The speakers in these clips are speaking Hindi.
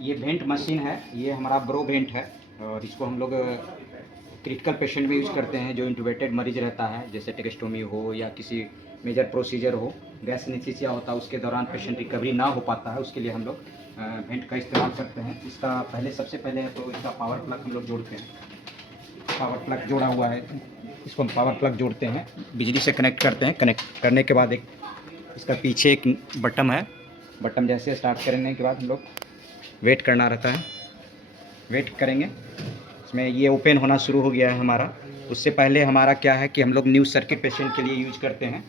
ये वेंट मशीन है, ये हमारा ब्रो वेंट है और इसको हम लोग क्रिटिकल पेशेंट में यूज़ करते हैं जो इंटुबेटेड मरीज रहता है, जैसे टेरेस्टोमी हो या किसी मेजर प्रोसीजर हो, गैस एनेस्थीसिया होता है, उसके दौरान पेशेंट रिकवरी ना हो पाता है, उसके लिए हम लोग वेंट का इस्तेमाल करते हैं। इसका सबसे पहले तो इसका पावर प्लग हम लोग जोड़ते हैं। पावर प्लग जोड़ा हुआ है, इसको हम पावर प्लग जोड़ते हैं, बिजली से कनेक्ट करते हैं। कनेक्ट करने के बाद एक इसका पीछे एक बटन है, बटन जैसे स्टार्ट करने के बाद हम लोग वेट करना रहता है। वेट करेंगे, इसमें ये ओपन होना शुरू हो गया है हमारा। उससे पहले हमारा क्या है कि हम लोग न्यू सर्किट पेशेंट के लिए यूज करते हैं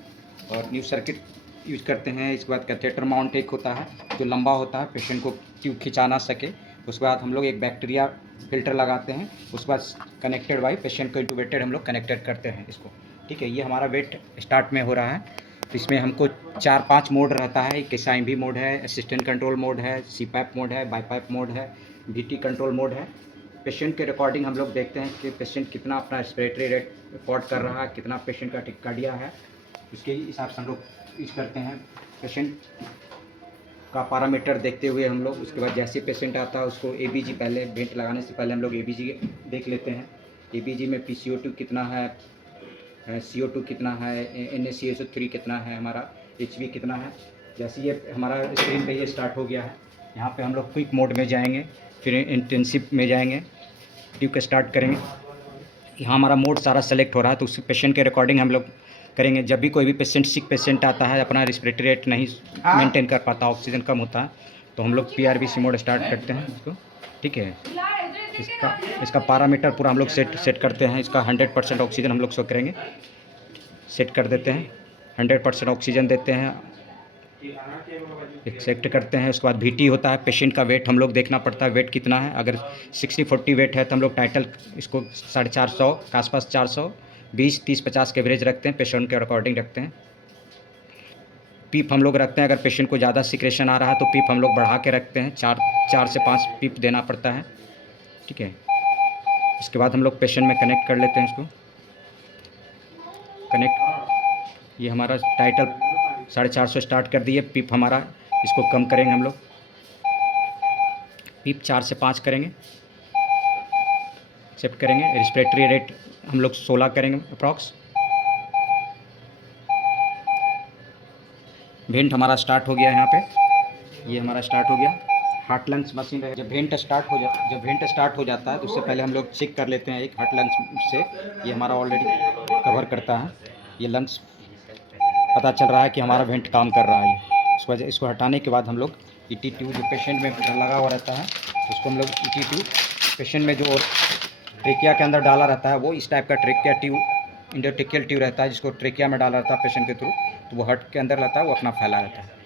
और न्यू सर्किट यूज करते हैं। इसके बाद कैथेटर माउंट एक होता है जो लंबा होता है, पेशेंट को ट्यूब खिंचा ना सके। उसके बाद हम लोग एक बैक्टीरिया फिल्टर लगाते हैं। उसके बाद कनेक्टेड वाई पेशेंट को इंटुबेटेड हम लोग कनेक्टेड करते हैं इसको। ठीक है, ये हमारा वेट स्टार्ट में हो रहा है। तो इसमें हमको 4-5 मोड रहता है। एक SIMV मोड है, असिस्टेंट कंट्रोल मोड है, CPAP मोड है, बाईपैप मोड है, VT कंट्रोल मोड है। पेशेंट के रिकॉर्डिंग हम लोग देखते हैं कि पेशेंट कितना अपना रेस्पिरेटरी रेट रिकॉर्ड कर रहा है, कितना पेशेंट का टिकाडिया है, उसके हिसाब से हम लोग यूज करते हैं। पेशेंट का पैरामीटर देखते हुए हम लोग उसके बाद जैसे पेशेंट आता है उसको ABG, पहले वेंट लगाने से पहले हम लोग ABG देख लेते हैं। ABG में PCO2 कितना है, CO2 कितना है, NaCO3 कितना है, हमारा HV कितना है। जैसे ये हमारा स्क्रीन पे ये स्टार्ट हो गया है, यहाँ पे हम लोग क्विक मोड में जाएंगे, फिर इंटेंसिव में जाएंगे, ट्यूब का स्टार्ट करेंगे। यहाँ हमारा मोड सारा सेलेक्ट हो रहा है, तो उस पेशेंट के रिकॉर्डिंग हम लोग करेंगे। जब भी कोई भी पेशेंट सिक पेशेंट आता है, अपना रेस्पिरेटरी रेट नहीं मेंटेन कर पाता, ऑक्सीजन कम होता है, तो हम लोग PRVC मोड स्टार्ट करते हैं इसको। ठीक है, इसका पैरामीटर पूरा हम लोग सेट करते हैं। इसका 100% ऑक्सीजन हम लोग शो करेंगे, सेट कर देते हैं। 100% ऑक्सीजन देते हैं, एक्सेप्ट करते हैं। उसके बाद VT होता है, पेशेंट का वेट हम लोग देखना पड़ता है, वेट कितना है। अगर 60-40 वेट है तो हम लोग टाइटल इसको 450 के आसपास, 420, 30, 50 के एवरेज रखते हैं, पेशेंट के अकॉर्डिंग रखते हैं। पीप हम लोग रखते हैं, अगर पेशेंट को ज़्यादा सिक्रेशन आ रहा है तो पीप हम लोग बढ़ा के रखते हैं, 4 से 5 पीप देना पड़ता है। ठीक है, इसके बाद हम लोग पेशेंट में कनेक्ट कर लेते हैं इसको। कनेक्ट, ये हमारा टाइटल 450 स्टार्ट कर दिए। पीप हमारा इसको कम करेंगे हम लोग, पीप 4 से 5 करेंगे, एक्सेप्ट करेंगे। रेस्पिरेटरी रेट हम लोग 16 करेंगे अप्रॉक्स। वेंट हमारा स्टार्ट हो गया है, यहाँ पे ये हमारा स्टार्ट हो गया। हार्ट लंग्स मशीन है, जब वेंट स्टार्ट हो जाता है तो उससे पहले हम लोग चेक कर लेते हैं एक हार्ट लंग्स से। ये हमारा ऑलरेडी कवर करता है, ये लंग्स पता चल रहा है कि हमारा वेंट काम कर रहा है। उसको इसको हटाने के बाद हम लोग ET ट्यूब जो पेशेंट में लगा हुआ रहता है, उसको हम लोग ET ट्यूब पेशेंट में जो ट्रेकिया के अंदर डाला रहता है, वो इस टाइप का ट्रेकिया ट्यूब, इंडोट्रेकियल ट्यूब रहता है, जिसको ट्रेकिया में डाला रहता है पेशेंट के थ्रू, तो वो हार्ट के अंदर रहता है, वो अपना फैला रहता है।